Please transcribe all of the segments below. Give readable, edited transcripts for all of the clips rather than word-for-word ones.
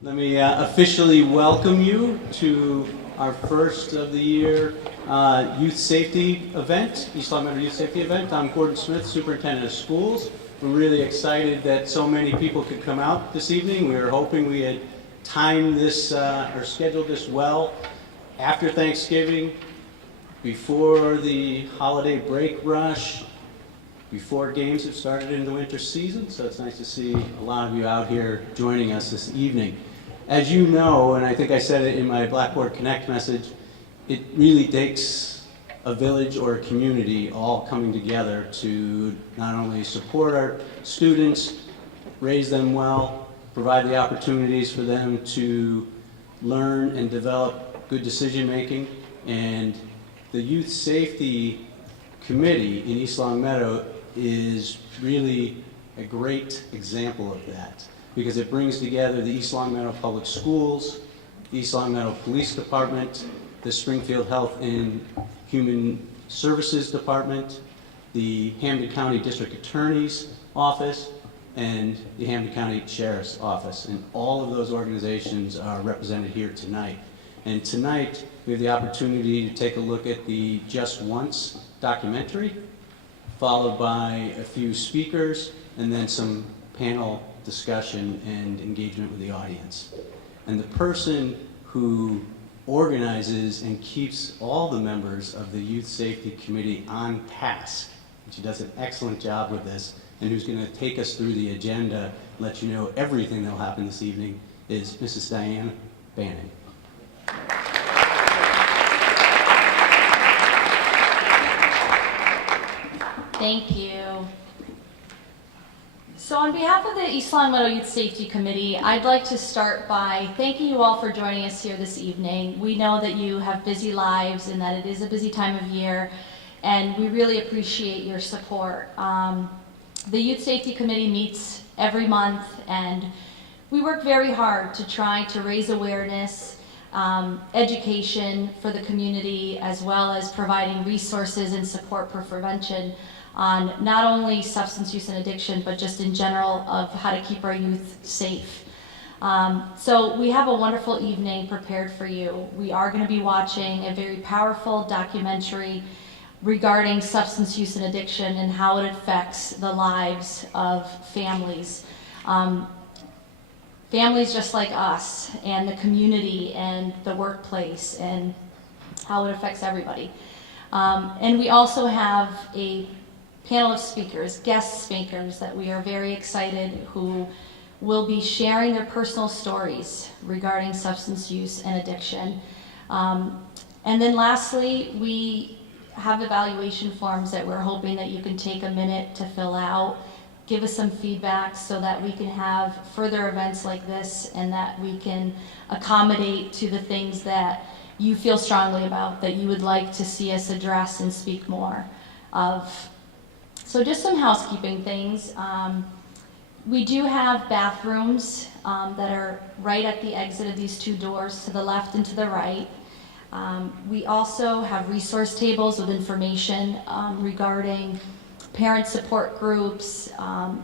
Let me officially welcome you to our first of the year youth safety event, East Long Meadow Youth Safety Event. I'm Gordon Smith, Superintendent of Schools. We're really excited that so many people could come out this evening. We were hoping we had timed this or scheduled this well after Thanksgiving, before the holiday break rush, before games have started in the winter season. So it's nice to see a lot of you out here joining us this evening. As you know, and I think I said it in my Blackboard Connect message, it really takes a village or a community all coming together to not only support our students, raise them well, provide the opportunities for them to learn and develop good decision making. And the Youth Safety Committee in East Long Meadow is really a great example of that, because it brings together the East Long Meadow Public Schools, the East Long Meadow Police Department, the Springfield Health and Human Services Department, the Hampden County District Attorney's Office, and the Hampden County Sheriff's Office. And all of those organizations are represented here tonight. And tonight, we have the opportunity to take a look at the Just Once documentary, followed by a few speakers, and then some panel discussion and engagement with the audience. And the person who organizes and keeps all the members of the Youth Safety Committee on task, and she does an excellent job with this, and who's going to take us through the agenda, let you know everything that will happen this evening, is Mrs. Diane Banning. Thank you. So on behalf of the East Long Meadow Youth Safety Committee, I'd like to start by thanking you all for joining us here this evening. We know that you have busy lives and that it is a busy time of year, and we really appreciate your support. The Youth Safety Committee meets every month, and we work very hard to try to raise awareness, education for the community, as well as providing resources and support for prevention on not only substance use and addiction, but just in general of how to keep our youth safe. So we have a wonderful evening prepared for you. We are going to be watching a very powerful documentary regarding substance use and addiction and how it affects the lives of families. Families just like us, and the community and the workplace, and how it affects everybody. And we also have a panel of speakers, guest speakers, that we are very excited, who will be sharing their personal stories regarding substance use and addiction. And then lastly, we have evaluation forms that we're hoping that you can take a minute to fill out, give us some feedback so that we can have further events like this, and that we can accommodate to the things that you feel strongly about, that you would like to see us address and speak more of. So just some housekeeping things. We do have bathrooms that are right at the exit of these two doors, to the left and to the right. We also have resource tables with information regarding parent support groups,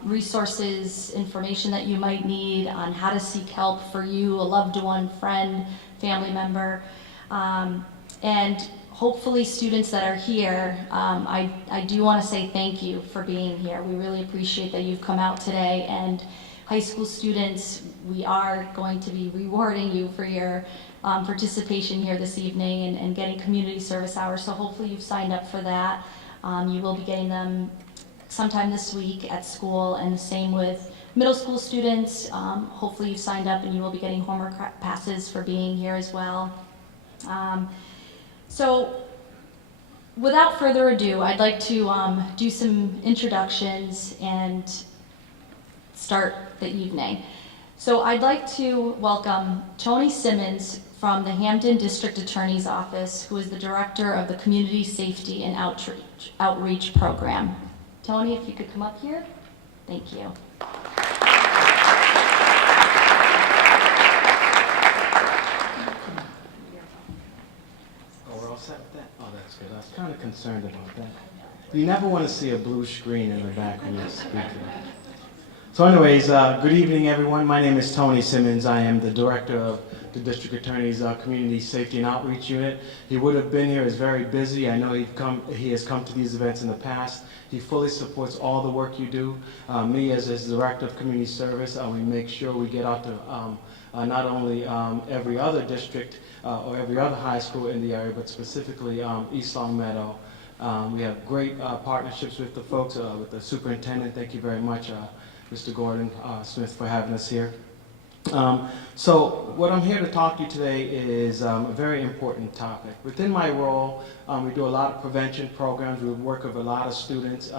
resources, information that you might need on how to seek help for you, a loved one, friend, family member. And hopefully students that are here, I do want to say thank you for being here. We really appreciate that you've come out today. And high school students, we are going to be rewarding you for your participation here this evening and getting community service hours. So hopefully you've signed up for that. You will be getting them sometime this week at school, and the same with middle school students. Hopefully you've signed up and you will be getting homework passes for being here as well. So without further ado, I'd like to do some introductions and start the evening. So I'd like to welcome Tony Simmons from the Hampden District Attorney's Office, who is the Director of the Community Safety and Outreach Program. Tony, if you could come up here. Thank you. Oh, we're all set with that? Oh, that's good. I was kind of concerned about that. You never want to see a blue screen in the back when you're speaking. So anyways, good evening everyone. My name is Tony Simmons. I am the director of the District Attorney's Community Safety and Outreach Unit. He would have been here, is very busy. I know he has come to these events in the past. He fully supports all the work you do. Me as his Director of Community Service, we make sure we get out to not only every other district or every other high school in the area, but specifically East Long Meadow. We have great partnerships with the folks, with the superintendent. Thank you very much, Mr. Gordon Smith, for having us here. So what I'm here to talk to you today is a very important topic. Within my role, we do a lot of prevention programs. We work with a lot of students.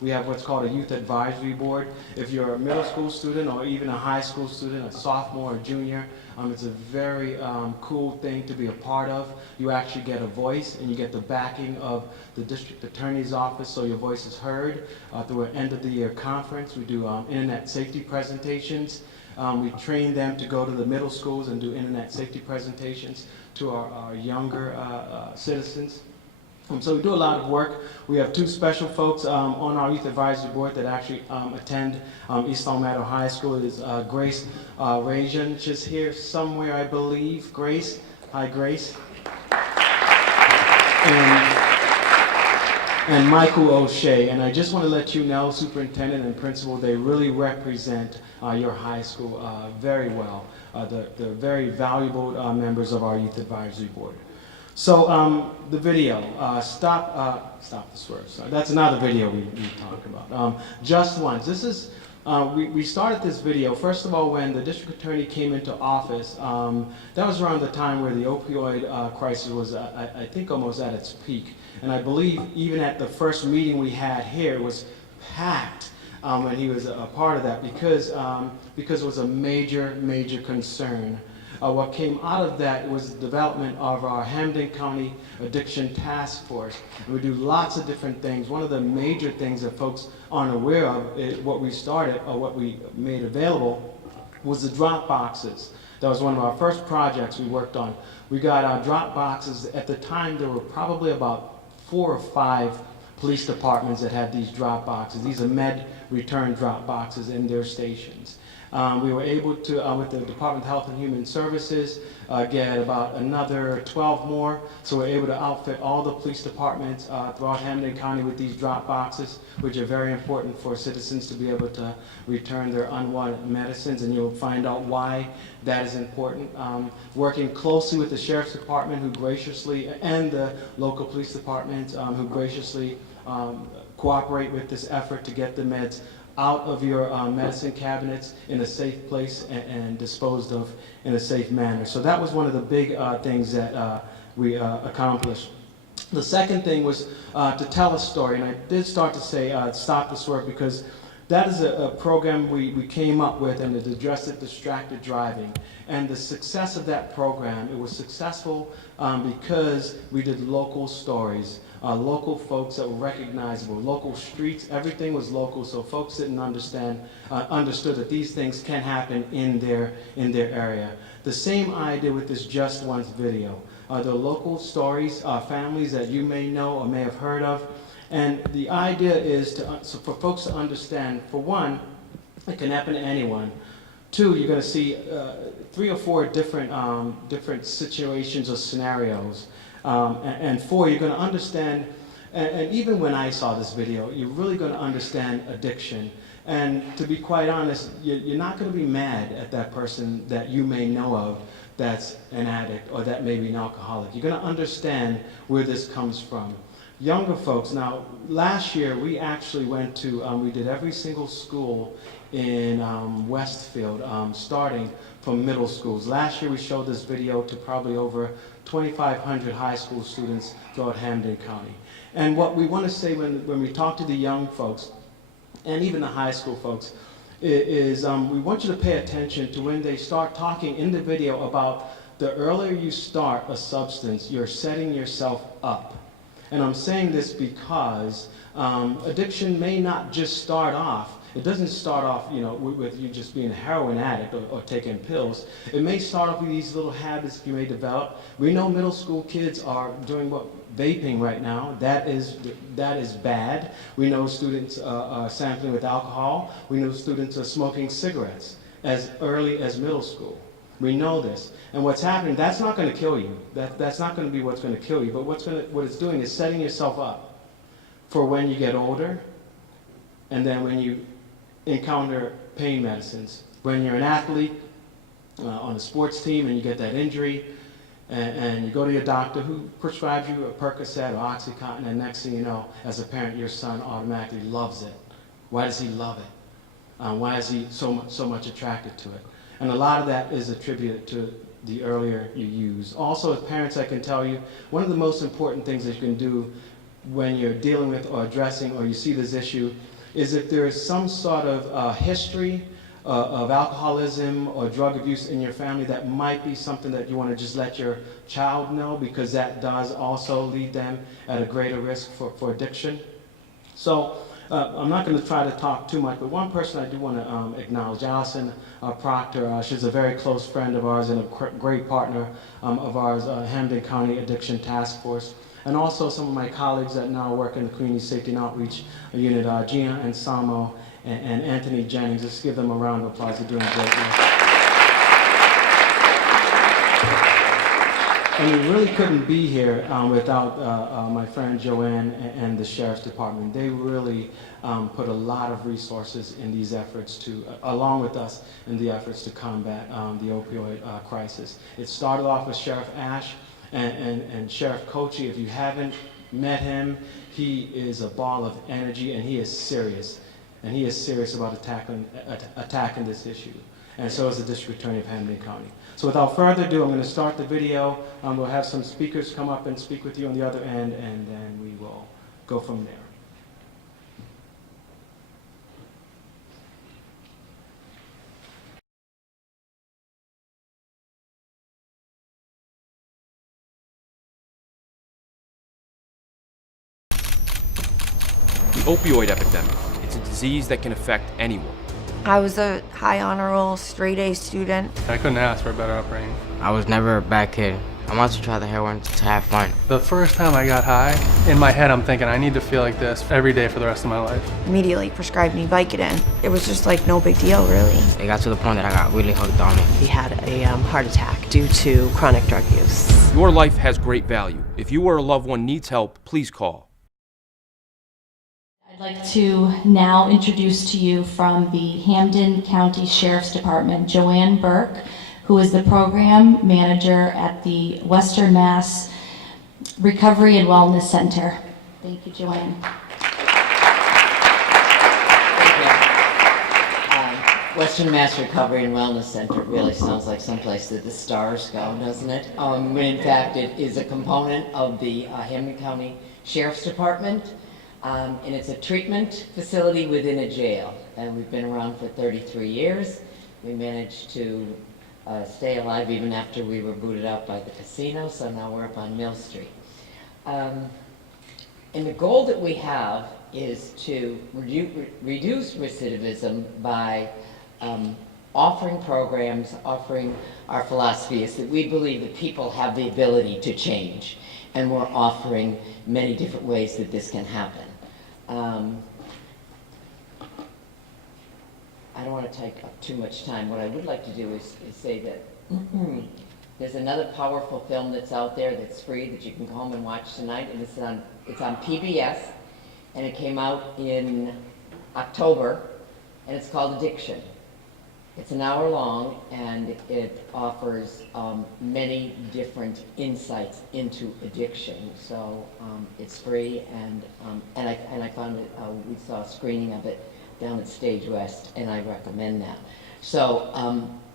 We have what's called a youth advisory board. If you're a middle school student or even a high school student, a sophomore or junior, it's a very cool thing to be a part of. You actually get a voice and you get the backing of the district attorney's office, so your voice is heard. Through an end of the year conference, we do internet safety presentations. We train them to go to the middle schools and do internet safety presentations to our younger citizens. So we do a lot of work. We have two special folks on our youth advisory board that actually attend East Long Meadow High School. It is Grace Rajan. She's here somewhere, I believe. Grace. Hi, Grace. And Michael O'Shea. And I just want to let you know, superintendent and principal, they really represent your high school very well. They're very valuable members of our youth advisory board. So the video, stop the swerve. Sorry. That's another video we talk about. Just Once. This is, we started this video, first of all, when the district attorney came into office. That was around the time where the opioid crisis was, I think, almost at its peak. And I believe even at the first meeting we had here, it was packed when he was a part of that because it was a major, major concern. What came out of that was the development of our Hampden County Addiction Task Force. And we do lots of different things. One of the major things that folks aren't aware of, what we started, or what we made available, was the drop boxes. That was one of our first projects we worked on. We got our drop boxes. At the time, there were probably about 4 or 5 police departments that had these drop boxes. These are med return drop boxes in their stations. We were able to, with the Department of Health and Human Services, get about another 12 more. So we're able to outfit all the police departments throughout Hampden County with these drop boxes, which are very important for citizens to be able to return their unwanted medicines. And you'll find out why that is important. Working closely with the Sheriff's Department, who graciously, and the local police departments, who graciously cooperate with this effort to get the meds out of your medicine cabinets in a safe place and disposed of in a safe manner. So that was one of the big things that we accomplished. The second thing was to tell a story, and I did start to say Stop the Swerve, because that is a program we came up with, and it addressed distracted driving. And the success of that program, it was successful because we did local stories. Local folks that were recognizable, local streets, everything was local, so folks didn't understood that these things can happen in their area. The same idea with this Just Once video. The local stories, families that you may know or may have heard of, and the idea is so for folks to understand, for one, it can happen to anyone. 2, you're going to see 3 or 4 different situations or scenarios. And 4, you're going to understand, and even when I saw this video, you're really going to understand addiction. And to be quite honest, you're not going to be mad at that person that you may know of that's an addict or that may be an alcoholic. You're going to understand where this comes from. Younger folks, now last year we actually went to, we did every single school in Westfield, starting from middle schools. Last year we showed this video to probably over 2,500 high school students throughout Hampden County. And what we want to say when we talk to the young folks, and even the high school folks, is we want you to pay attention to when they start talking in the video about the earlier you start a substance, you're setting yourself up. And I'm saying this because addiction may not just start off. It doesn't start off, with you just being a heroin addict or taking pills. It may start off with these little habits you may develop. We know middle school kids are doing what vaping right now. That is bad. We know students are sampling with alcohol. We know students are smoking cigarettes as early as middle school. We know this. And what's happening, that's not going to kill you. That's not going to be what's going to kill you. But what it's doing is setting yourself up for when you get older, and then when you encounter pain medicines. When you're an athlete on a sports team and you get that injury, and you go to your doctor who prescribes you a Percocet or Oxycontin, and next thing you know, as a parent, your son automatically loves it. Why does he love it? Why is he so much attracted to it? And a lot of that is attributed to the earlier you use. Also, as parents, I can tell you, one of the most important things that you can do when you're dealing with or addressing or you see this issue is if there is some sort of history of alcoholism or drug abuse in your family, that might be something that you want to just let your child know, because that does also lead them at a greater risk for addiction. So I'm not going to try to talk too much, but one person I do want to acknowledge, Allison Proctor. She's a very close friend of ours and a great partner of ours, Hampden County Addiction Task Force. And also some of my colleagues that now work in the Community Safety and Outreach Unit, Gina and Samo and Anthony Jennings. Let's give them a round of applause. They're doing great work. And we really couldn't be here without my friend Joanne and the Sheriff's Department. They really put a lot of resources in these efforts to, along with us, in the efforts to combat the opioid crisis. It started off with Sheriff Ash and Sheriff Kochi. If you haven't met him, he is a ball of energy, and he is serious. And he is serious about attacking this issue. And so is the District Attorney of Hampden County. So without further ado, I'm going to start the video. We'll have some speakers come up and speak with you on the other end, and then we will go from there. The opioid epidemic. It's a disease that can affect anyone. I was a high honor roll, straight A student. I couldn't ask for a better upbringing. I was never a bad kid. I wanted to try the heroin to have fun. The first time I got high, in my head I'm thinking I need to feel like this every day for the rest of my life. Immediately prescribed me Vicodin. It was just like no big deal, really. It got to the point that I got really hooked on it. He had a heart attack due to chronic drug use. Your life has great value. If you or a loved one needs help, please call. I'd like to now introduce to you from the Hampden County Sheriff's Department, Joanne Burke, who is the program manager at the Western Mass Recovery and Wellness Center. Thank you, Joanne. Thank you. Western Mass Recovery and Wellness Center really sounds like someplace that the stars go, doesn't it? When in fact it is a component of the Hampden County Sheriff's Department. And it's a treatment facility within a jail. And we've been around for 33 years. We managed to stay alive even after we were booted out by the casino, so now we're up on Mill Street. And the goal that we have is to reduce recidivism by offering programs, offering our philosophy is that we believe that people have the ability to change. And we're offering many different ways that this can happen. I don't want to take up too much time. What I would like to do is say that there's another powerful film that's out there that's free that you can go home and watch tonight, and it's on PBS, and it came out in October, and it's called Addiction. It's an hour long, and it offers many different insights into addiction. So it's free, and I found it. We saw a screening of it down at Stage West, and I recommend that. So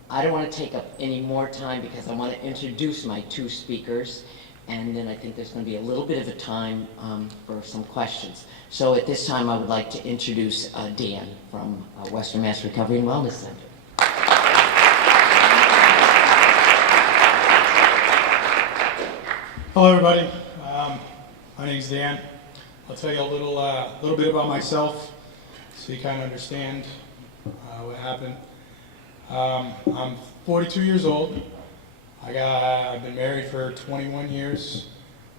I don't want to take up any more time because I want to introduce my two speakers, and then I think there's going to be a little bit of a time for some questions. So at this time, I would like to introduce Dan from Western Mass Recovery and Wellness Center. Hello, everybody. My name's Dan. I'll tell you a little bit about myself, so you kind of understand what happened. I'm 42 years old. I've been married for 21 years.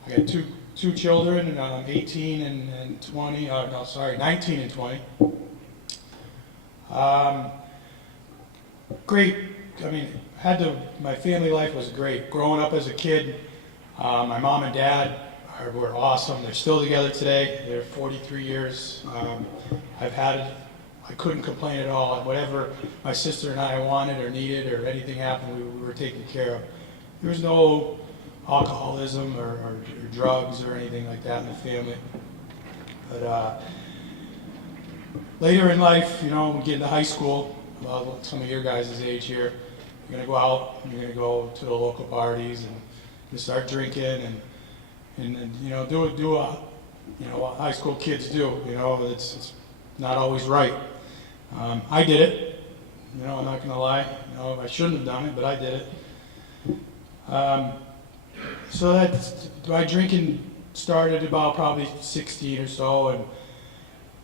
I got two two children, 18 and 20, no, sorry, 19 and 20. Great, I mean, my family life was great. Growing up as a kid, my mom and dad were awesome. They're still together today. They're 43 years. I couldn't complain at all. Whatever my sister and I wanted or needed or anything happened, we were taken care of. There was no alcoholism or drugs or anything like that in the family. But later in life, you know, when we get into high school, some of your guys' age here, you're going to go out, and you're going to go to the local parties and you start drinking and you know, do what high school kids do. You know, it's not always right. I did it. You know, I'm not going to lie. You know, I shouldn't have done it, but I did it. So my drinking started about probably 16 or so,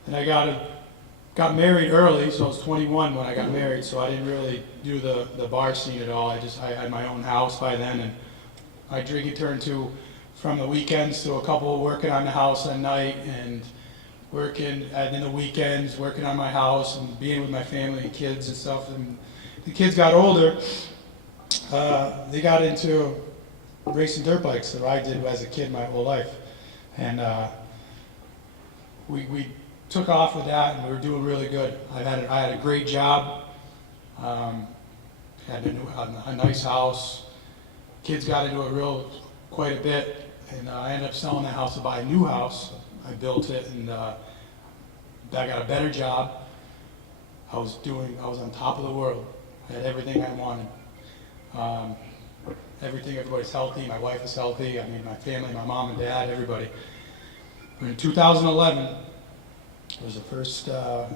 and I got married early, so I was 21 when I got married, so I didn't really do the bar scene at all. I had my own house by then, and my drinking turned to from the weekends to a couple working on the house at night and working in the weekends, working on my house and being with my family and kids and stuff. And the kids got older. They got into racing dirt bikes that I did as a kid my whole life. And we took off with that, and we were doing really good. I had a great job, had a nice house. Kids got into it quite a bit, and I ended up selling that house to buy a new house. I built it, and I got a better job. I was on top of the world. I had everything I wanted. Everybody's healthy. My wife is healthy. I mean, my family, my mom and dad, everybody. But in 2011, it was the first to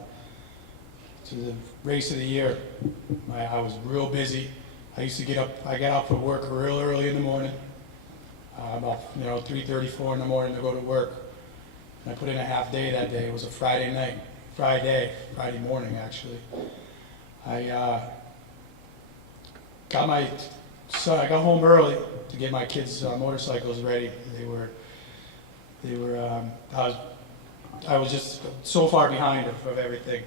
the race of the year. I was real busy. I get up for work real early in the morning, about 3:30, 4 in the morning to go to work. And I put in a half day that day. It was a Friday morning actually. I got home early to get my kids' motorcycles ready. I was just so far behind of everything.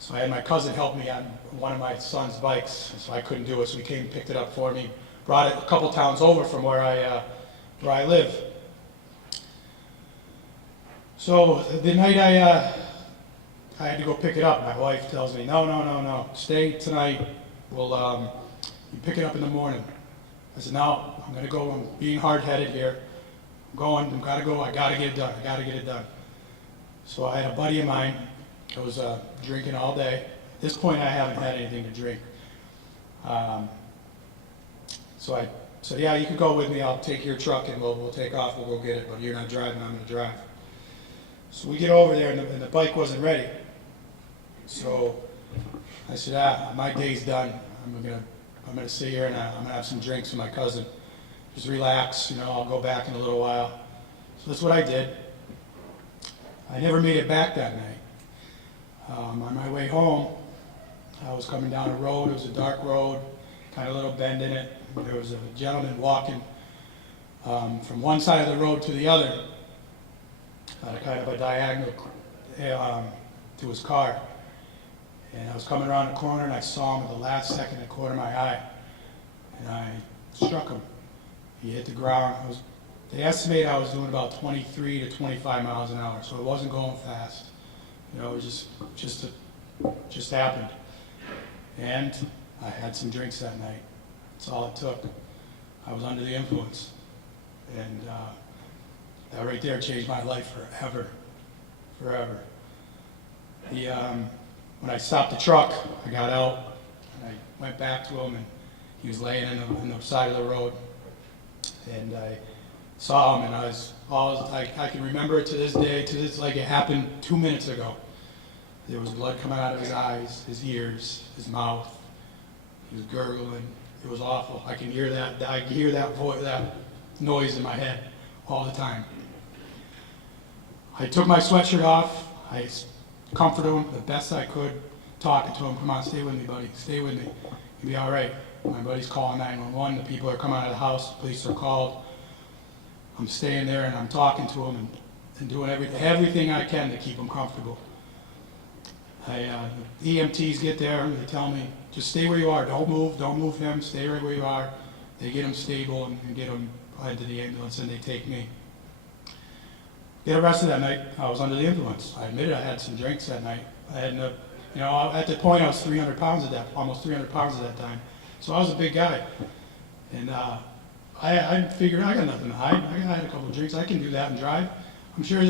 So I had my cousin help me on one of my son's bikes, so I couldn't do it. So he came and picked it up for me, brought it a couple towns over from where I live. So the night I had to go pick it up, my wife tells me, no, stay tonight. You pick it up in the morning. I said, no, I'm going to go. I'm being hard-headed here. I got to go. I got to get it done. So I had a buddy of mine that was drinking all day. At this point, I haven't had anything to drink. So I said, yeah, you can go with me. I'll take your truck and we'll take off. We'll go get it. But you're not driving. I'm going to drive. So we get over there, and the bike wasn't ready. So I said, my day's done. I'm going to sit here and I'm going to have some drinks with my cousin. Just relax, I'll go back in a little while. So that's what I did. I never made it back that night. On my way home, I was coming down a road. It was a dark road, kind of a little bend in it. There was a gentleman walking from one side of the road to the other, kind of a diagonal to his car. And I was coming around the corner, and I saw him at the last second in the corner of my eye. And I struck him. He hit the ground. They estimate I was doing about 23 to 25 miles an hour, so it wasn't going fast. It was just happened. And I had some drinks that night. That's all it took. I was under the influence. And that right there changed my life forever. When I stopped the truck, I got out, and I went back to him, and he was laying in the side of the road. And I saw him, and I can remember it to this day, like it happened 2 minutes ago. There was blood coming out of his eyes, his ears, his mouth. He was gurgling. It was awful. I can hear that noise in my head all the time. I took my sweatshirt off. I comforted him the best I could, talking to him. Come on, stay with me, buddy. Stay with me. You'll be all right. My buddy's calling 911. The people are coming out of the house. The police are called. I'm staying there and I'm talking to them and doing everything I can to keep them comfortable. The EMTs get there and they tell me, just stay where you are, don't move him, stay right where you are. They get him stable and get him into the ambulance and they take me. Get arrested that night, I was under the influence. I admitted I had some drinks that night. I had at the point I was 300 pounds almost 300 pounds at that time. So I was a big guy. And I figured I got nothing to hide. I had a couple of drinks, I can do that and drive. I'm sure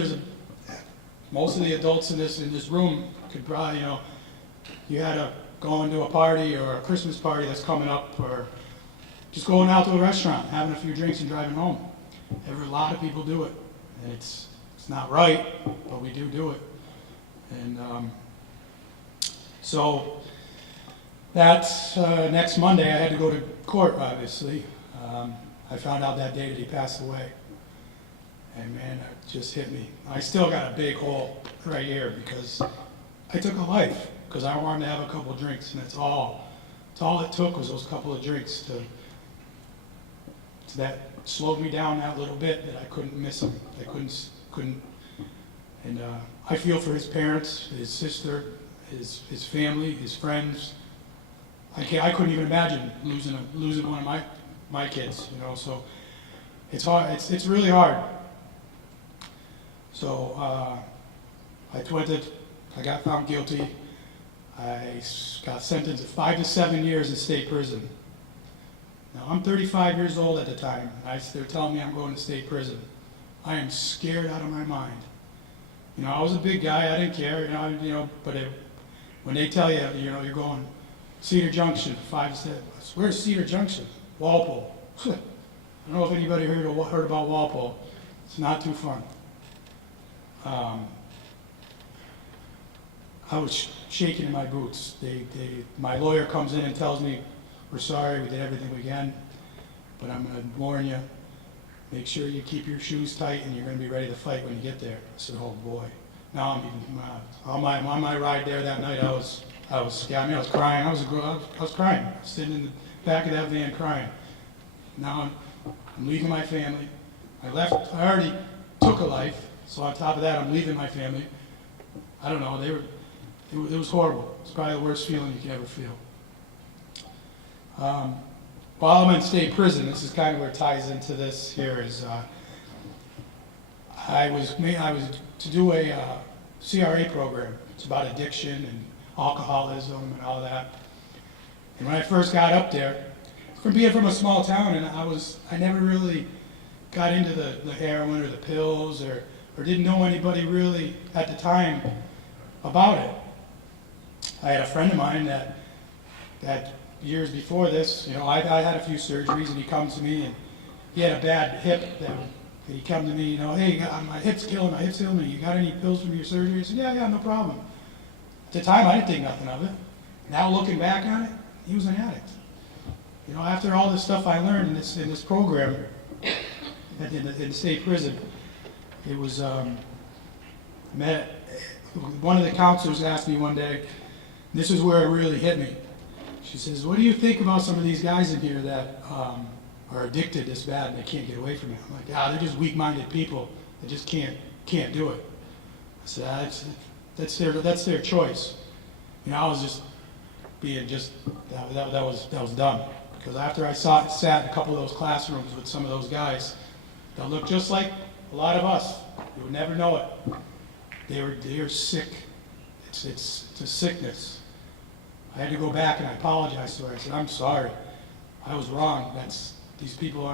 most of the adults in this room could probably, you had to go into a party or a Christmas party that's coming up, or just going out to a restaurant, having a few drinks and driving home. A lot of people do it. And it's not right, but we do it. And so that's next Monday I had to go to court, obviously. I found out that day that he passed away. And man, it just hit me. I still got a big hole right here because I took a life because I wanted to have a couple of drinks, and that's all it took was those couple of drinks that slowed me down that little bit that I couldn't miss him. I couldn't. And I feel for his parents, his sister, his family, his friends. I couldn't even imagine losing one of my kids, so it's hard. It's really hard. So I got found guilty. I got sentenced to 5 to 7 years in state prison. Now I'm 35 years old at the time. They're telling me I'm going to state prison. I am scared out of my mind. I was a big guy. I didn't care. But when they tell you, you're going Cedar Junction, 5 to 7. Where's Cedar Junction? Walpole. I don't know if anybody heard about Walpole. It's not too fun. I was shaking in my boots. My lawyer comes in and tells me, we're sorry, we did everything we can, but I'm going to warn you, make sure you keep your shoes tight and you're going to be ready to fight when you get there. I said, oh boy. Now on my ride there that night, I was crying. I was crying, sitting in the back of that van crying. Now I'm leaving my family. I already took a life, so on top of that, I'm leaving my family. I don't know, it was horrible. It's probably the worst feeling you can ever feel. While I'm in state prison, this is kind of where it ties into this here, is I was to do a CRA program. It's about addiction and alcoholism and all that. And when I first got up there, from being from a small town, and I never really got into the heroin or the pills or didn't know anybody really at the time about it. I had a friend of mine that years before this, I had a few surgeries, and he comes to me and he had a bad hip that he come to me, hey, my hip's killing me. You got any pills from your surgery? I said, yeah, no problem. At the time, I didn't think nothing of it. Now looking back on it, he was an addict. After all this stuff I learned in this program in the state prison, it was one of the counselors asked me one day, this is where it really hit me. She says, what do you think about some of these guys in here that are addicted this bad and they can't get away from it? I'm like, they're just weak-minded people that just can't do it. I said, that's their choice. I was just being that was dumb. Because after I sat in a couple of those classrooms with some of those guys that looked just like a lot of us, you would never know it. They were sick. It's a sickness. I had to go back and I apologized to her. I said, I'm sorry. I was wrong. These people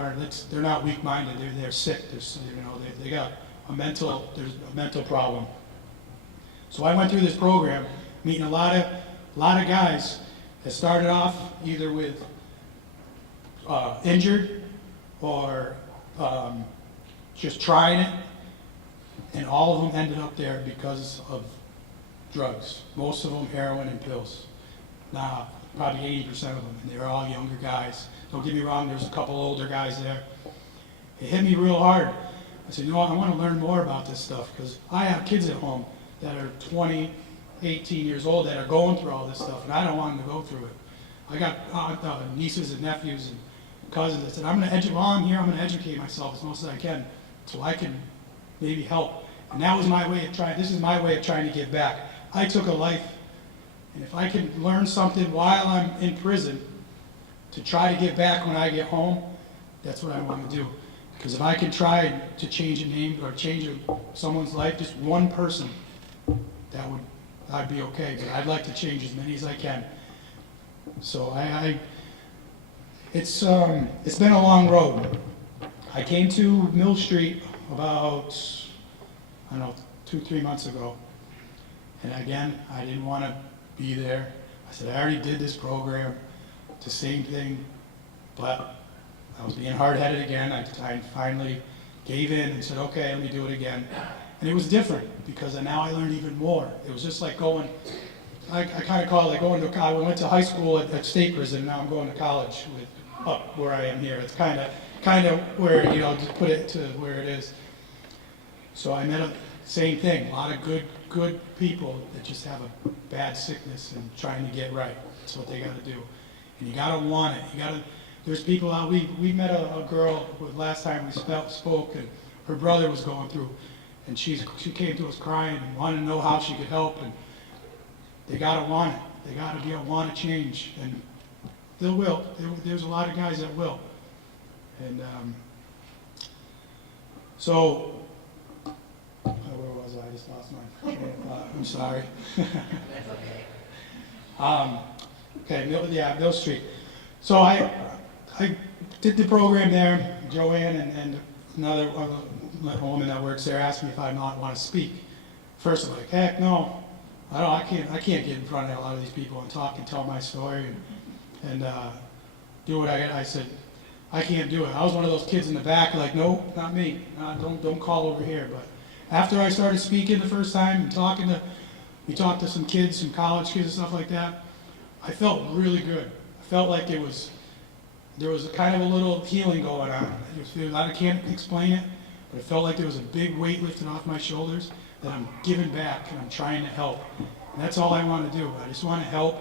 they're not weak-minded. They're sick. They got there's a mental problem. So I went through this program, meeting a lot of guys that started off either with injured or just trying it, and all of them ended up there because of drugs. Most of them heroin and pills. Now, probably 80% of them, and they were all younger guys. Don't get me wrong, there's a couple older guys there. It hit me real hard. I said, I want to learn more about this stuff, because I have kids at home that are 20, 18 years old that are going through all this stuff, and I don't want them to go through it. I got nieces and nephews and cousins that said, while I'm here, I'm going to educate myself as much as I can. so I can maybe help. And that was my way of trying, this is my way of trying to give back. I took a life, and if I can learn something while I'm in prison to try to give back when I get home, that's what I want to do. Because if I can try to change a name or change someone's life, just one person, I'd be okay. But I'd like to change as many as I can. So it's been a long road. I came to Mill Street about, I don't know, 2-3 months ago. And again, I didn't want to be there. I said, I already did this program, it's the same thing, but I was being hard-headed again. I finally gave in and said, okay, let me do it again. And it was different because now I learned even more. It was just like going, I kind of call it like going to college. I went to high school at state prison, now I'm going to college up where I am here. It's kind of where, just put it to where it is. So I met same thing, a lot of good people that just have a bad sickness and trying to get right. That's what they got to do. And you got to want it. There's people out, we met a girl last time we spoke, and her brother was going through, and she came to us crying and wanted to know how she could help, and they got to want it. They got to want to change, and they will. There's a lot of guys that will. And so, where was I? I just lost my train of thought. I'm sorry. That's okay. Okay, Mill Street. So I did the program there. Joanne and another woman that works there asked me if I want to speak. First, I'm like, heck no. I can't get in front of a lot of these people and talk and tell my story and do what I said. I can't do it. I was one of those kids in the back, like, no, not me. Don't call over here. But after I started speaking the first time and we talked to some kids, some college kids and stuff like that, I felt really good. I felt like there was a kind of a little healing going on. I can't explain it, but it felt like there was a big weight lifted off my shoulders that I'm giving back and I'm trying to help. And that's all I want to do. I just want to help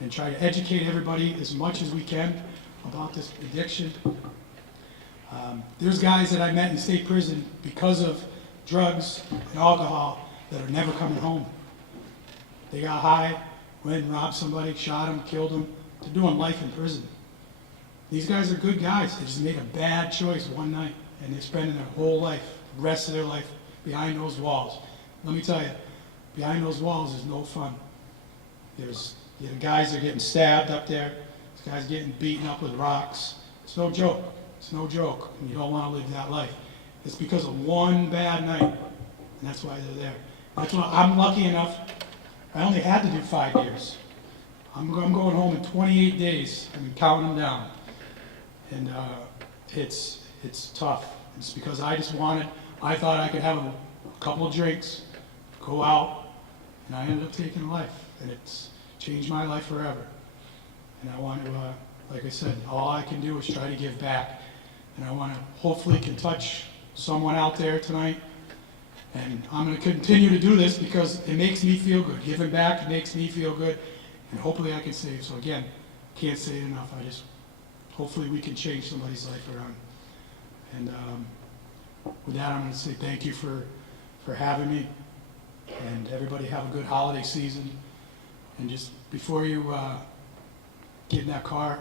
and try to educate everybody as much as we can about this addiction. There's guys that I met in state prison because of drugs and alcohol that are never coming home. They got high, went and robbed somebody, shot him, killed him. They're doing life in prison. These guys are good guys. They just made a bad choice one night, and they're spending their whole life, the rest of their life, behind those walls. Let me tell you, behind those walls is no fun. There's guys that are getting stabbed up there. There's guys getting beaten up with rocks. It's no joke. It's no joke. And you don't want to live that life. It's because of one bad night, and that's why they're there. That's why I'm lucky enough. I only had to do 5 years. I'm going home in 28 days. I've been counting them down. And it's tough. It's because I thought I could have a couple of drinks, go out, and I ended up taking a life. And it's changed my life forever. And I want to, like I said, all I can do is try to give back. And I want to hopefully can touch someone out there tonight. And I'm going to continue to do this because it makes me feel good. Giving back, it makes me feel good. And hopefully I can save. So again, can't say it enough. Hopefully we can change somebody's life around. And with that, I'm going to say thank you for having me. And everybody have a good holiday season. And just before you get in that car,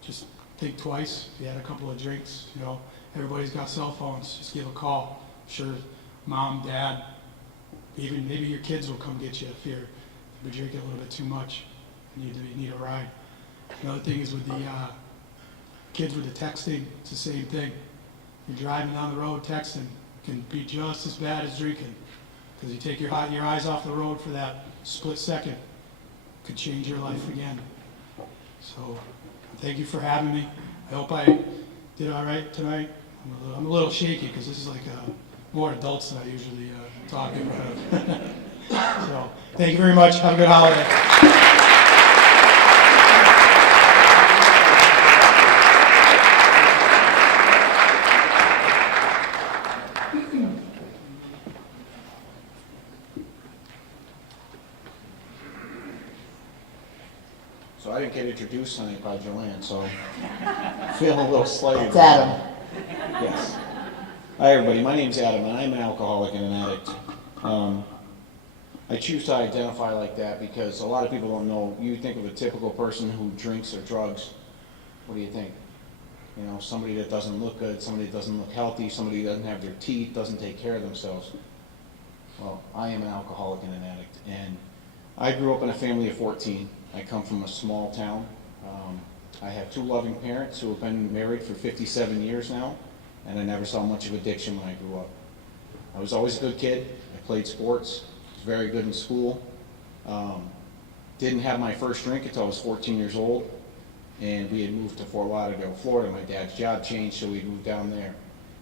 just think twice. If you had a couple of drinks, everybody's got cell phones. Just give a call. I'm sure mom, dad, even maybe your kids will come get you if you're drinking a little bit too much. You need a ride. Another thing is with the kids with the texting, it's the same thing. You're driving down the road texting, can be just as bad as drinking. Because you take your eyes off the road for that split second, could change your life again. So thank you for having me. I hope I did all right tonight. I'm a little shaky because this is like more adults than I usually talk in front of. So thank you very much. Have a good holiday. So I didn't get introduced tonight by Joanne, so feeling a little slighted. It's Adam. Yes. Hi everybody, my name's Adam and I'm an alcoholic and an addict. I choose to identify like that because a lot of people don't know. You think of a typical person who drinks or drugs, what do you think? You know, somebody that doesn't look good, somebody that doesn't look healthy, somebody that doesn't have their teeth, doesn't take care of themselves. Well, I am an alcoholic and an addict, and I grew up in a family of 14. I come from a small town. I have 2 loving parents who have been married for 57 years now, and I never saw much of addiction when I grew up. I was always a good kid. I played sports, was very good in school. Didn't have my first drink until I was 14 years old, and we had moved to Fort Lauderdale, Florida. My dad's job changed, so we moved down there.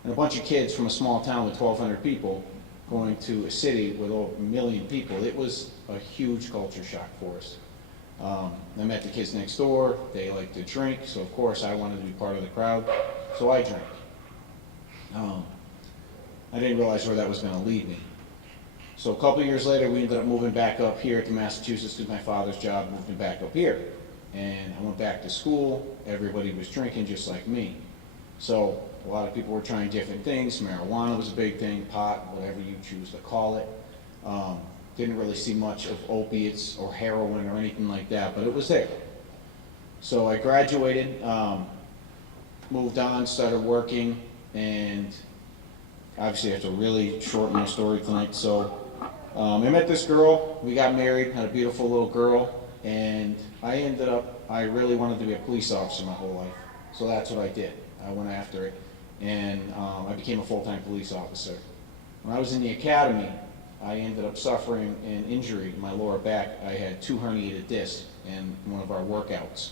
And a bunch of kids from a small town with 1,200 people going to a city with over 1 million people, it was a huge culture shock for us. I met the kids next door. They liked to drink, so of course I wanted to be part of the crowd, so I drank. I didn't realize where that was going to lead me. So a couple of years later, we ended up moving back up here to Massachusetts because my father's job moved me back up here. And I went back to school. Everybody was drinking just like me. So a lot of people were trying different things. Marijuana was a big thing, pot, whatever you choose to call it. Didn't really see much of opiates or heroin or anything like that, but it was there. So I graduated, moved on, started working, and obviously I have to really shorten my story tonight. So I met this girl, we got married, had a beautiful little girl, and I really wanted to be a police officer my whole life. So that's what I did. I went after it, and I became a full-time police officer. When I was in the academy, I ended up suffering an injury in my lower back. I had 2 herniated discs in one of our workouts.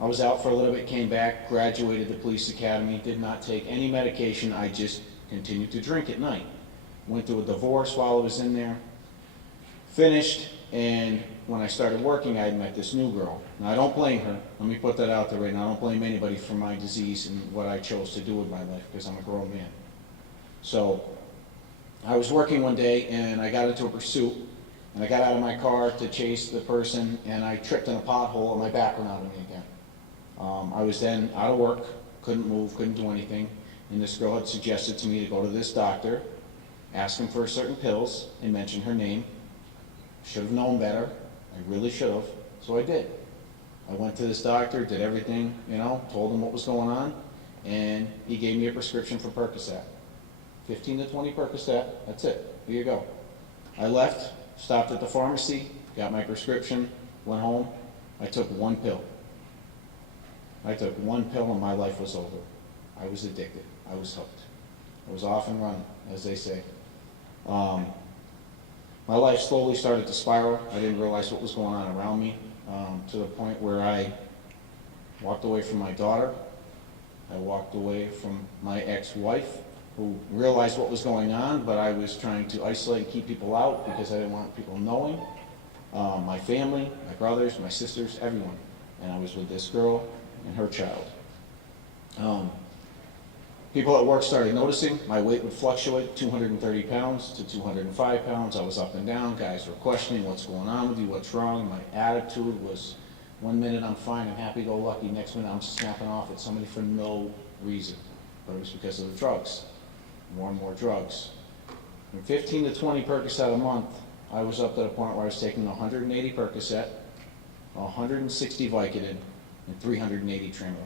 I was out for a little bit, came back, graduated the police academy, did not take any medication. I just continued to drink at night. Went through a divorce while I was in there, finished, and when I started working, I had met this new girl. Now, I don't blame her. Let me put that out there right now. I don't blame anybody for my disease and what I chose to do with my life because I'm a grown man. So I was working one day, and I got into a pursuit, and I got out of my car to chase the person, and I tripped in a pothole, and my back went out of me again. I was then out of work, couldn't move, couldn't do anything, and this girl had suggested to me to go to this doctor, ask him for certain pills, and mention her name. Should have known better. I really should have, so I did. I went to this doctor, did everything, told him what was going on, and he gave me a prescription for Percocet. 15 to 20 Percocet, that's it, here you go. I left, stopped at the pharmacy, got my prescription, went home. I took 1 pill. I took 1 pill and my life was over. I was addicted, I was hooked. I was off and running, as they say. My life slowly started to spiral. I didn't realize what was going on around me, to the point where I walked away from my daughter. I walked away from my ex-wife, who realized what was going on, but I was trying to isolate and keep people out because I didn't want people knowing. My family, my brothers, my sisters, everyone. And I was with this girl and her child. People at work started noticing. My weight would fluctuate, 230 pounds to 205 pounds. I was up and down. Guys were questioning, what's going on with you, what's wrong? My attitude was, one minute I'm fine, I'm happy-go-lucky. Next minute I'm snapping off at somebody for no reason. But it was because of the drugs. More and more drugs. From 15 to 20 Percocet a month, I was up to the point where I was taking 180 Percocet, 160 Vicodin, and 380 Tramadol.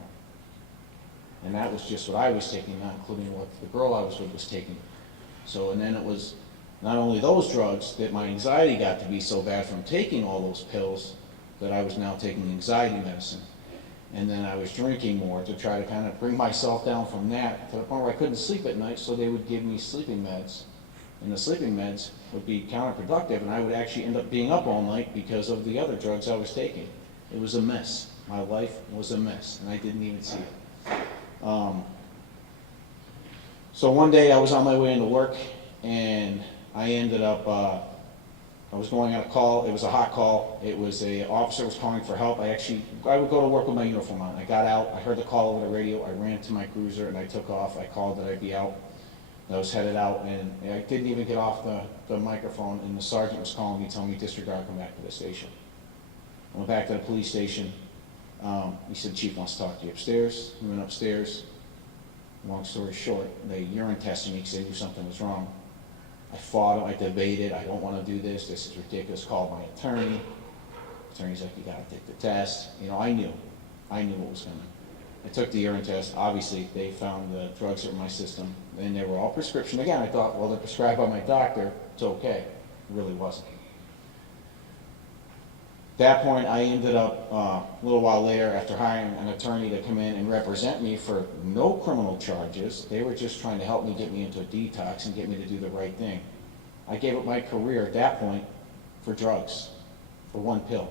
And that was just what I was taking, not including what the girl I was with was taking. So, and then it was not only those drugs, that my anxiety got to be so bad from taking all those pills that I was now taking anxiety medicine. And then I was drinking more to try to kind of bring myself down from that to the point where I couldn't sleep at night, so they would give me sleeping meds. And the sleeping meds would be counterproductive, and I would actually end up being up all night because of the other drugs I was taking. It was a mess. My life was a mess, and I didn't even see it. So one day I was on my way into work, and I ended up, I was going on a call. It was a hot call. It was an officer was calling for help. I would go to work with my uniform on. I got out, I heard the call over the radio, I ran to my cruiser, and I took off. I called that I'd be out. I was headed out, and I didn't even get off the microphone, and the sergeant was calling me, telling me, disregard, come back to the station. I went back to the police station. He said, Chief wants to talk to you upstairs. We went upstairs. Long story short, they urine tested me because they knew something was wrong. I fought them, I debated, I don't want to do this is ridiculous, called my attorney. Attorney's like, you gotta take the test. You know, I knew what was coming. I took the urine test, obviously they found the drugs that were in my system, and they were all prescription. Again, I thought, well, they're prescribed by my doctor, it's okay. It really wasn't. At that point, I ended up, a little while later, after hiring an attorney to come in and represent me for no criminal charges, they were just trying to help me get me into a detox and get me to do the right thing. I gave up my career at that point for drugs, for one pill.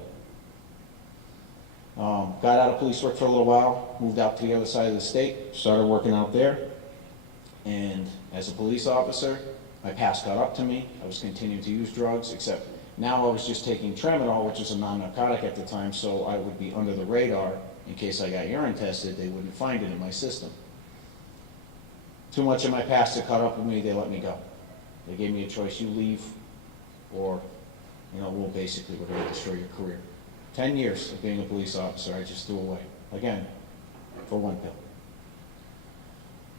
Got out of police work for a little while, moved out to the other side of the state, started working out there, and as a police officer, my past caught up to me. I was continuing to use drugs, except now I was just taking tramadol, which was a non-narcotic at the time, so I would be under the radar. In case I got urine tested, they wouldn't find it in my system. Too much of my past had caught up with me, they let me go. They gave me a choice, you leave, or, you know, we're going to destroy your career. 10 years of being a police officer, I just threw away. Again, for one pill.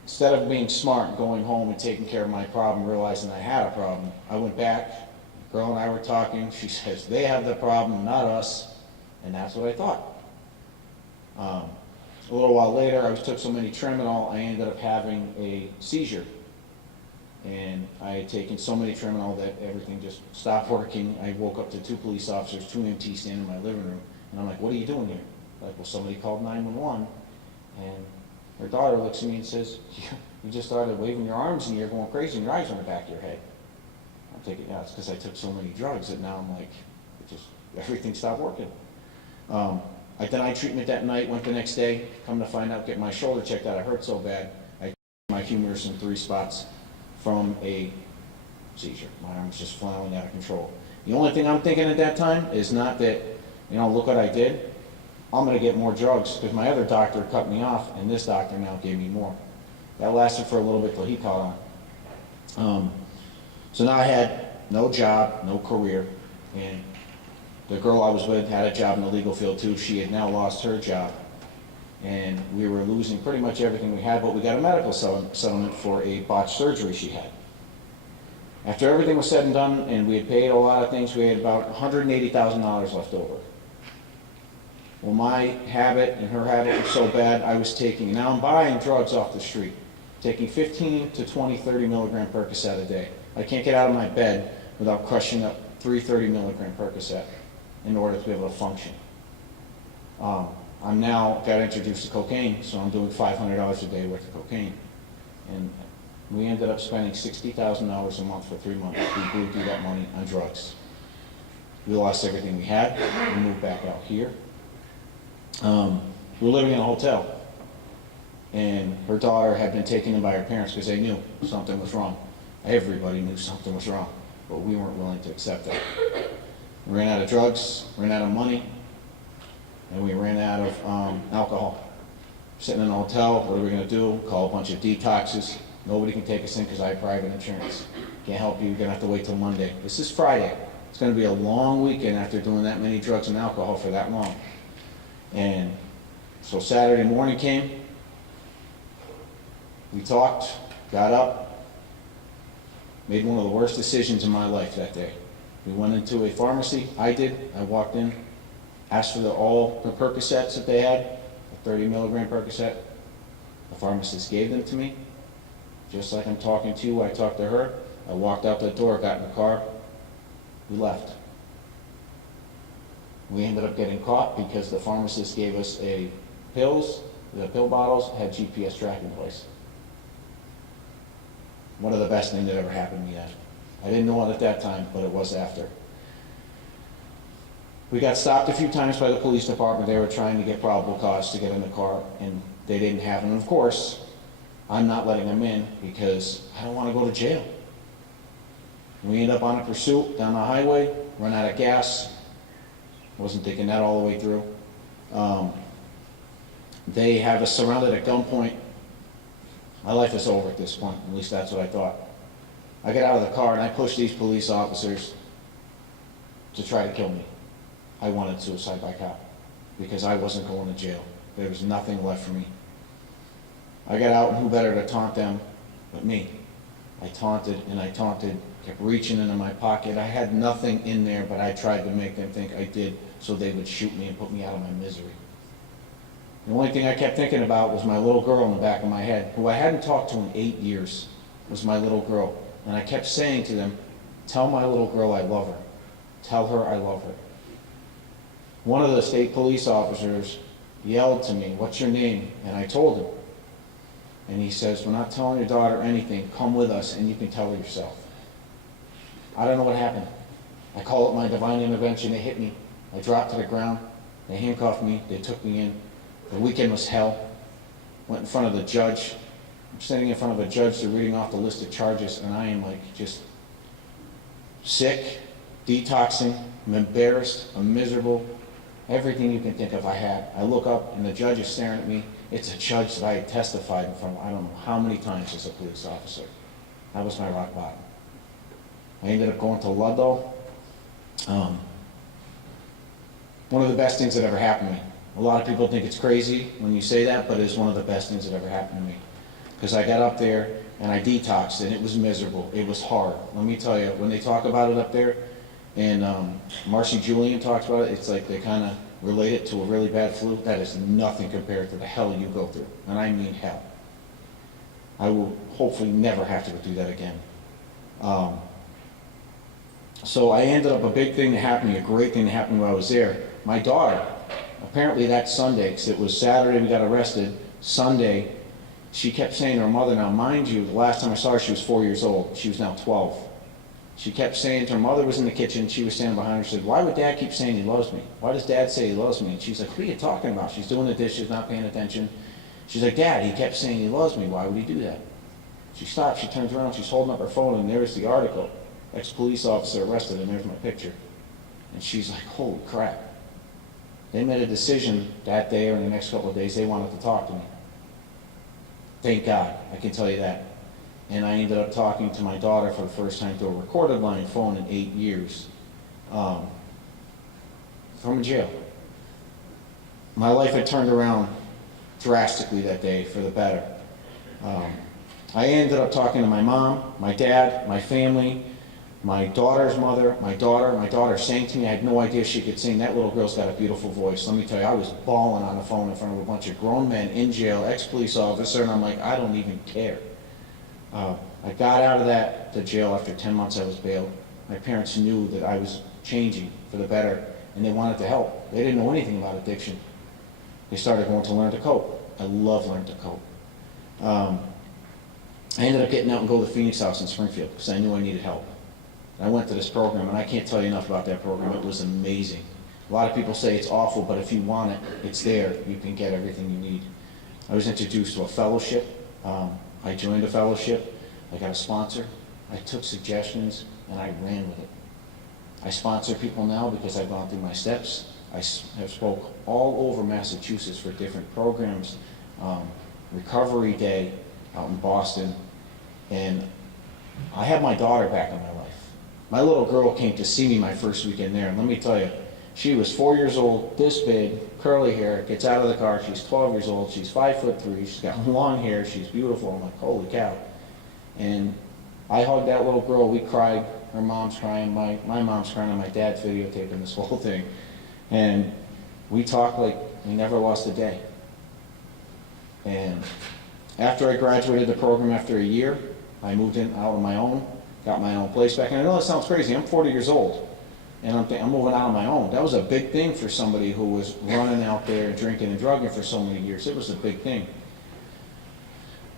Instead of being smart and going home and taking care of my problem, realizing I had a problem, I went back. The girl and I were talking. She says, they have the problem, not us. And that's what I thought. A little while later, I took so many tramadol, I ended up having a seizure. And I had taken so many tramadol that everything just stopped working. I woke up to 2 police officers, 2 EMTs standing in my living room. And I'm like, what are you doing here? Like, well, somebody called 911. And her daughter looks at me and says, you just started waving your arms and you're going crazy and your eyes are on the back of your head. I'm thinking, yeah, it's because I took so many drugs that now I'm like, everything stopped working. I denied treatment that night, went the next day, come to find out, get my shoulder checked out, I hurt so bad, I my humerus in 3 spots from a seizure. My arm was just flailing out of control. The only thing I'm thinking at that time is not that, you know, look what I did. I'm going to get more drugs because my other doctor cut me off and this doctor now gave me more. That lasted for a little bit till he caught on. So now I had no job, no career, and the girl I was with had a job in the legal field too. She had now lost her job, and we were losing pretty much everything we had, but we got a medical settlement for a botched surgery she had. After everything was said and done, and we had paid a lot of things, we had about $180,000 left over. Well, my habit and her habit were so bad, I was taking, now I'm buying drugs off the street, taking 15 to 20, 30 milligram Percocet a day. I can't get out of my bed without crushing up 3 30 milligram Percocet in order to be able to function. I'm now got introduced to cocaine, so I'm doing $500 a day worth of cocaine. And we ended up spending $60,000 a month for 3 months. We blew through that money on drugs. We lost everything we had. We moved back out here. We were living in a hotel, and her daughter had been taken in by her parents because they knew something was wrong. Everybody knew something was wrong, but we weren't willing to accept that. We ran out of drugs, ran out of money, and we ran out of alcohol. Sitting in a hotel, what are we going to do? Call a bunch of detoxes. Nobody can take us in because I have private insurance. Can't help you, you're going to have to wait till Monday. This is Friday. It's going to be a long weekend after doing that many drugs and alcohol for that long. And so Saturday morning came, we talked, got up, made one of the worst decisions in my life that day. We went into a pharmacy, I walked in, asked for all the Percocets that they had, a 30 milligram Percocet. The pharmacist gave them to me. Just like I'm talking to you, I talked to her. I walked out the door, got in the car, we left. We ended up getting caught because the pharmacist gave us the pill bottles had GPS tracking device. One of the best things that ever happened to me then. I didn't know it at that time, but it was after. We got stopped a few times by the police department. They were trying to get probable cause to get in the car, and they didn't have it. And of course, I'm not letting them in because I don't want to go to jail. We end up on a pursuit down the highway, run out of gas. Wasn't thinking that all the way through. They have us surrounded at gunpoint. My life is over at this point, at least that's what I thought. I get out of the car and I push these police officers to try to kill me. I wanted suicide by cop because I wasn't going to jail. There was nothing left for me. I got out, and who better to taunt them but me? I taunted and I taunted, kept reaching into my pocket. I had nothing in there, but I tried to make them think I did so they would shoot me and put me out of my misery. The only thing I kept thinking about was my little girl in the back of my head, who I hadn't talked to in 8 years, was my little girl. And I kept saying to them, tell my little girl I love her. Tell her I love her. One of the state police officers yelled to me, what's your name? And I told him. And he says, we're not telling your daughter anything. Come with us and you can tell her yourself. I don't know what happened. I call it my divine intervention. They hit me. I dropped to the ground. They handcuffed me. They took me in. The weekend was hell. Went in front of the judge. I'm sitting in front of a judge. They're reading off the list of charges, and I am like just sick, detoxing. I'm embarrassed. I'm miserable. Everything you can think of I had. I look up, and the judge is staring at me. It's a judge that I had testified in front of, I don't know how many times as a police officer. That was my rock bottom. I ended up going to Ludlow. One of the best things that ever happened to me. A lot of people think it's crazy when you say that, but it's one of the best things that ever happened to me. Because I got up there and I detoxed, and it was miserable. It was hard. Let me tell you, when they talk about it up there, and Marcy Julian talks about it, it's like they kind of relate it to a really bad flu. That is nothing compared to the hell you go through. And I mean hell. I will hopefully never have to go through that again. So I ended up, a big thing that happened to me, a great thing that happened while I was there. My daughter, apparently that Sunday, because it was Saturday we got arrested, Sunday, she kept saying to her mother, now mind you, the last time I saw her she was 4 years old. She was now 12. She kept saying to her mother, was in the kitchen, she was standing behind her, she said, why would Dad keep saying he loves me? Why does Dad say he loves me? And she's like, what are you talking about? She's doing the dishes, not paying attention. She's like, Dad, he kept saying he loves me. Why would he do that? She stops, she turns around, she's holding up her phone, and there's the article. Ex-police officer arrested, and there's my picture. And she's like, holy crap. They made a decision that day or in the next couple of days, they wanted to talk to me. Thank God, I can tell you that. And I ended up talking to my daughter for the first time through a recorded line phone in 8 years from a jail. My life had turned around drastically that day for the better. I ended up talking to my mom, my dad, my family, my daughter's mother, my daughter sang to me. I had no idea she could sing. That little girl's got a beautiful voice. Let me tell you, I was bawling on the phone in front of a bunch of grown men in jail, ex-police officer, and I'm like, I don't even care. I got out of the jail after 10 months. I was bailed. My parents knew that I was changing for the better, and they wanted to help. They didn't know anything about addiction. They started going to learn to cope. I love learning to cope. I ended up getting out and go to the Phoenix House in Springfield because I knew I needed help. I went to this program, and I can't tell you enough about that program. It was amazing. A lot of people say it's awful, but if you want it, it's there. You can get everything you need. I was introduced to a fellowship. I joined a fellowship. I got a sponsor. I took suggestions, and I ran with it. I sponsor people now because I've gone through my steps. I have spoke all over Massachusetts for different programs. Recovery Day out in Boston, and I have my daughter back in my life. My little girl came to see me my first weekend there, and let me tell you, she was 4 years old, this big, curly hair, gets out of the car, she's 12 years old, she's 5'3", she's got long hair, she's beautiful. I'm like, holy cow. And I hugged that little girl, we cried, her mom's crying, my mom's crying, and my dad's videotaping this whole thing. And we talked like we never lost a day. And after I graduated the program after a year, I moved in out on my own, got my own place back. And I know that sounds crazy. I'm 40 years old, and I'm moving out on my own. That was a big thing for somebody who was running out there drinking and drugging for so many years. It was a big thing.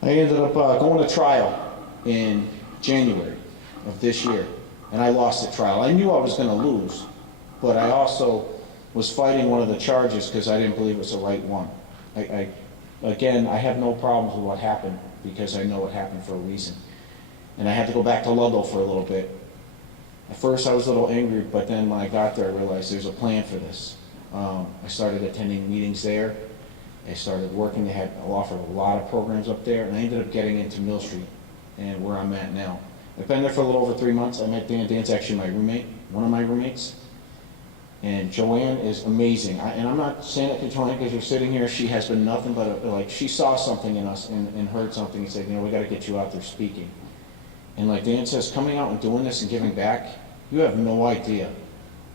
I ended up going to trial in January of this year, and I lost the trial. I knew I was going to lose, but I also was fighting one of the charges because I didn't believe it was the right one. Again, I have no problems with what happened because I know it happened for a reason. And I had to go back to Ludlow for a little bit. At first I was a little angry, but then when I got there I realized there's a plan for this. I started attending meetings there. I started working. They had offered a lot of programs up there, and I ended up getting into Mill Street and where I'm at now. I've been there for a little over 3 months. I met Dan. Dan's actually my roommate, one of my roommates. And Joanne is amazing. And I'm not saying it to Joanne because you're sitting here. She has been nothing but, like, she saw something in us and heard something and said, you know, we got to get you out there speaking. And like Dan says, coming out and doing this and giving back, you have no idea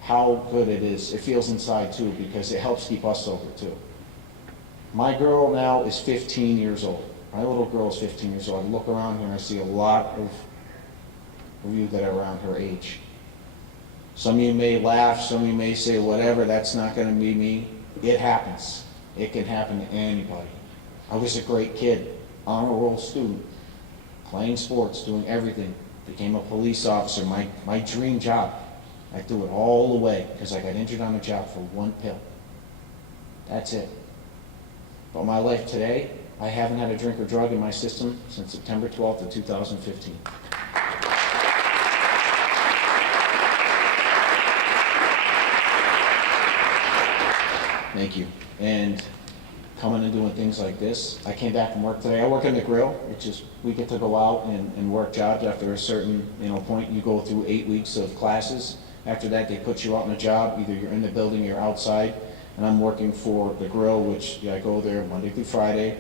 how good it is. It feels inside too, because it helps keep us sober too. My girl now is 15 years old. My little girl is 15 years old. I look around here and I see a lot of you that are around her age. Some of you may laugh, some of you may say whatever, that's not going to be me. It happens. It can happen to anybody. I was a great kid, honor roll student, playing sports, doing everything. Became a police officer, my dream job. I threw it all away because I got injured on the job for one pill. That's it. But my life today, I haven't had a drink or drug in my system since September 12th of 2015. Thank you. And coming and doing things like this. I came back from work today. I work in the grill, which is, we get to go out and work jobs after a certain, point. You go through 8 weeks of classes. After that, they put you out in a job. Either you're in the building or you're outside. And I'm working for the grill, which I go there Monday through Friday.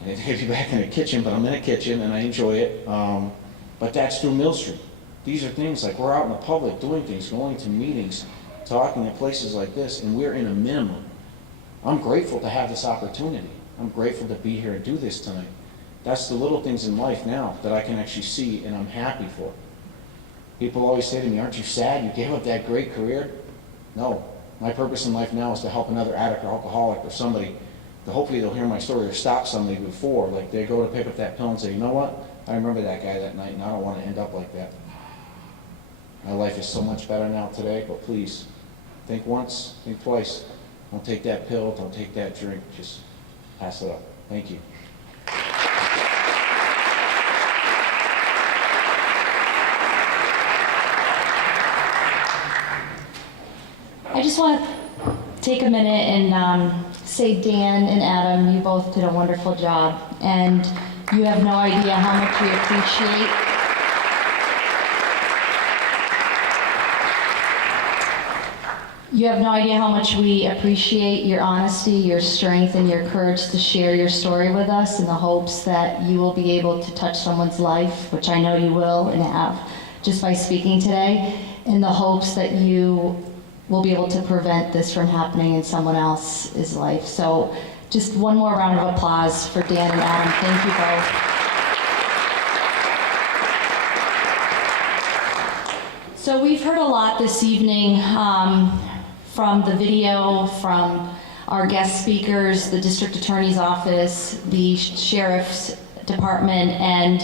And they take me back in the kitchen, but I'm in a kitchen and I enjoy it. But that's through Mill Street. These are things like we're out in the public doing things, going to meetings, talking at places like this, and we're in a minimum. I'm grateful to have this opportunity. I'm grateful to be here and do this tonight. That's the little things in life now that I can actually see and I'm happy for. People always say to me, aren't you sad you gave up that great career? No. My purpose in life now is to help another addict or alcoholic or somebody, hopefully they'll hear my story or stop somebody before. Like they go to pick up that pill and say, you know what? I remember that guy that night and I don't want to end up like that. My life is so much better now today, but please, think once, think twice. Don't take that pill, don't take that drink, just pass it up. Thank you. I just want to take a minute and say Dan and Adam, you both did a wonderful job, and you have no idea how much we appreciate You have no idea how much we appreciate your honesty, your strength, and your courage to share your story with us in the hopes that you will be able to touch someone's life, which I know you will and have, just by speaking today, in the hopes that you will be able to prevent this from happening in someone else's life. So just one more round of applause for Dan and Adam. Thank you both. So we've heard a lot this evening from the video, from our guest speakers, the district attorney's office, the sheriff's department, and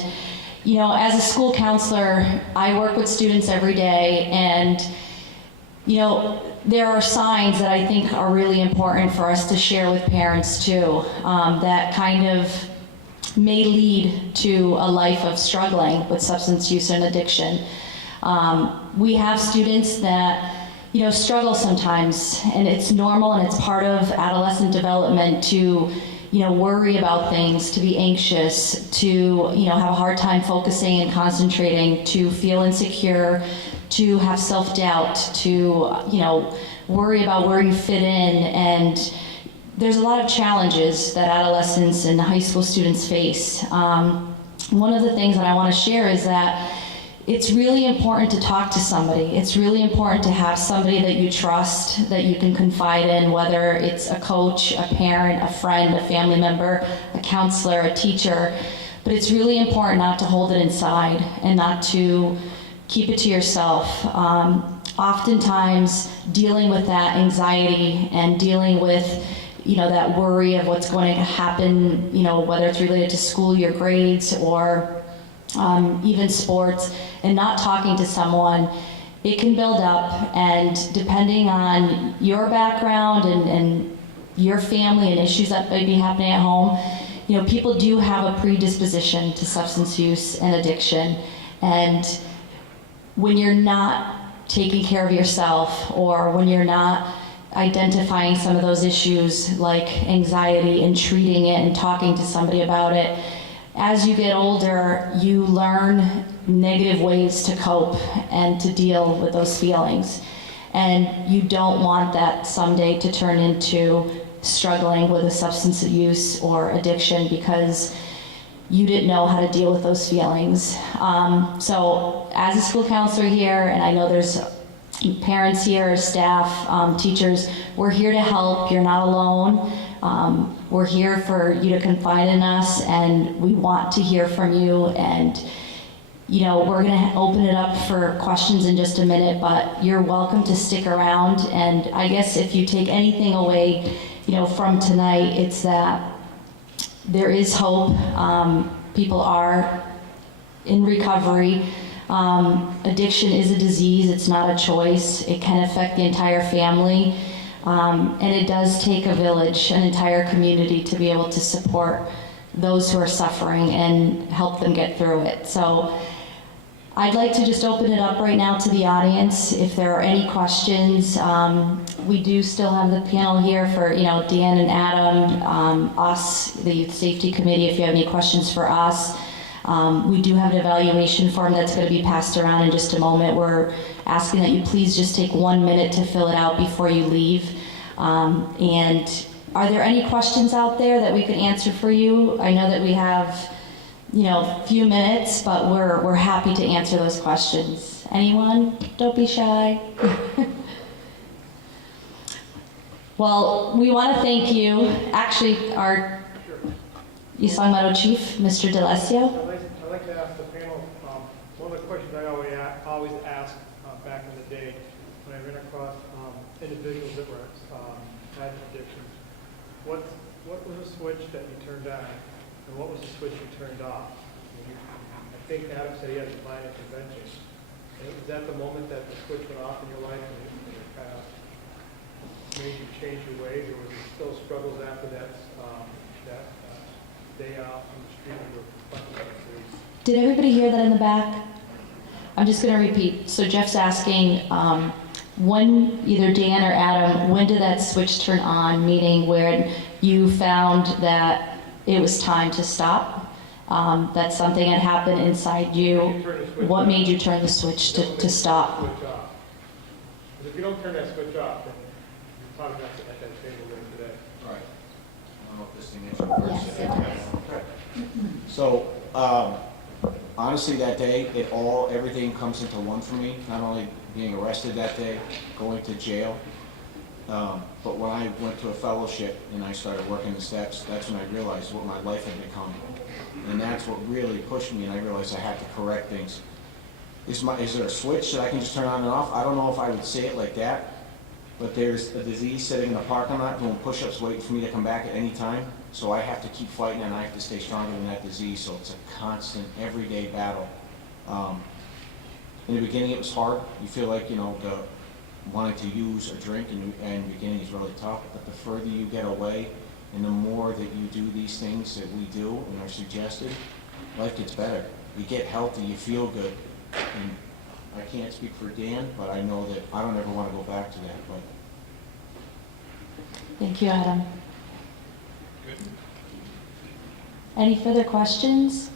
as a school counselor, I work with students every day, and there are signs that I think are really important for us to share with parents too, that kind of may lead to a life of struggling with substance use and addiction. We have students that struggle sometimes, and it's normal and it's part of adolescent development to worry about things, to be anxious, to have a hard time focusing and concentrating, to feel insecure, to have self-doubt, to worry about where you fit in. And there's a lot of challenges that adolescents and high school students face. One of the things that I want to share is that it's really important to talk to somebody. It's really important to have somebody that you trust, that you can confide in, whether it's a coach, a parent, a friend, a family member, a counselor, a teacher. But it's really important not to hold it inside and not to keep it to yourself. Oftentimes, dealing with that anxiety and dealing with that worry of what's going to happen, whether it's related to school, your grades, or even sports, and not talking to someone, it can build up, and depending on your background and your family and issues that may be happening at home, people do have a predisposition to substance use and addiction. And when you're not taking care of yourself, or when you're not identifying some of those issues like anxiety and treating it and talking to somebody about it, as you get older, you learn negative ways to cope and to deal with those feelings. And you don't want that someday to turn into struggling with a substance use or addiction because you didn't know how to deal with those feelings. So as a school counselor here, and I know there's parents here, staff, teachers, we're here to help. You're not alone. We're here for you to confide in us, and we want to hear from you. And you know, we're going to open it up for questions in just a minute, but you're welcome to stick around. And I guess if you take anything away, you know, from tonight, it's that there is hope. People are in recovery. Addiction is a disease. It's not a choice. It can affect the entire family. And it does take a village, an entire community, to be able to support those who are suffering and help them get through it. So I'd like to just open it up right now to the audience. If there are any questions, we do still have the panel here for, you know, Dan and Adam, us, the Youth Safety Committee, if you have any questions for us. We do have an evaluation form that's going to be passed around in just a moment. We're asking that you please just take 1 minute to fill it out before you leave. And are there any questions out there that we can answer for you? I know that we have, you know, a few minutes, but we're happy to answer those questions. Anyone? Don't be shy. Well, we want to thank you. Actually, our East Long Meadow Chief, Mr. DeLessio. I'd like to ask the panel, one of the questions I always ask back in the day when I ran across individuals that were had addictions, what was the switch that you turned on, and what was the switch you turned off? I think Adam said he had a violent convention. Is that the moment that the switch went off in your life and it kind of made you change your ways, or was it still struggles after that day out on the street when you were confronted by the police? Did everybody hear that in the back? I'm just going to repeat. So Jeff's asking, when either Dan or Adam, when did that switch turn on, meaning where you found that it was time to stop? That something had happened inside you. What made you turn the switch to stop? Because if you don't turn that switch off, then you're probably not at that table room today. Right. I don't know if this thing is. Yes. So, honestly, that day, everything comes into one for me. Not only being arrested that day, going to jail, but when I went to a fellowship and I started working the steps, that's when I realized what my life had become. And that's what really pushed me, and I realized I had to correct things. Is there a switch that I can just turn on and off? I don't know if I would say it like that, but there's a disease sitting in the parking lot doing push-ups waiting for me to come back at any time. So I have to keep fighting, and I have to stay stronger than that disease. So it's a constant, everyday battle. In the beginning, it was hard. You feel like, you know, wanting to use or drink in the beginning is really tough. But the further you get away, and the more that you do these things that we do and are suggested, life gets better. You get healthy, you feel good. And I can't speak for Dan, but I know that I don't ever want to go back to that. But Thank you, Adam. Any further questions?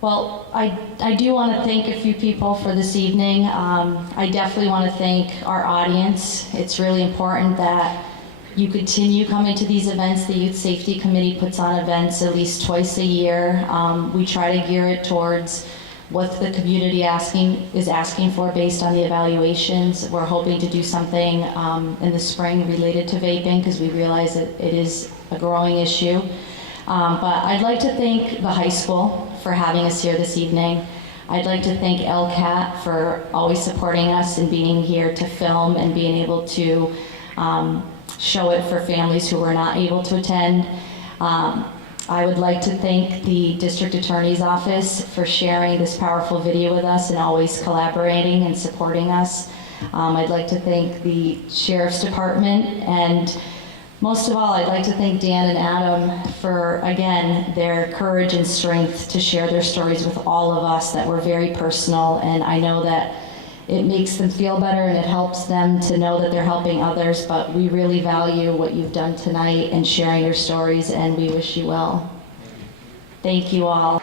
Well, I do want to thank a few people for this evening. I definitely want to thank our audience. It's really important that you continue coming to these events. The Youth Safety Committee puts on events at least twice a year. We try to gear it towards what the community is asking for based on the evaluations. We're hoping to do something in the spring related to vaping because we realize that it is a growing issue. But I'd like to thank the high school for having us here this evening. I'd like to thank LCAT for always supporting us and being here to film and being able to show it for families who were not able to attend. I would like to thank the District Attorney's Office for sharing this powerful video with us and always collaborating and supporting us. I'd like to thank the Sheriff's Department, and most of all, I'd like to thank Dan and Adam for, again, their courage and strength to share their stories with all of us that were very personal, and I know that it makes them feel better and it helps them to know that they're helping others, but we really value what you've done tonight and sharing your stories, and we wish you well. Thank you all.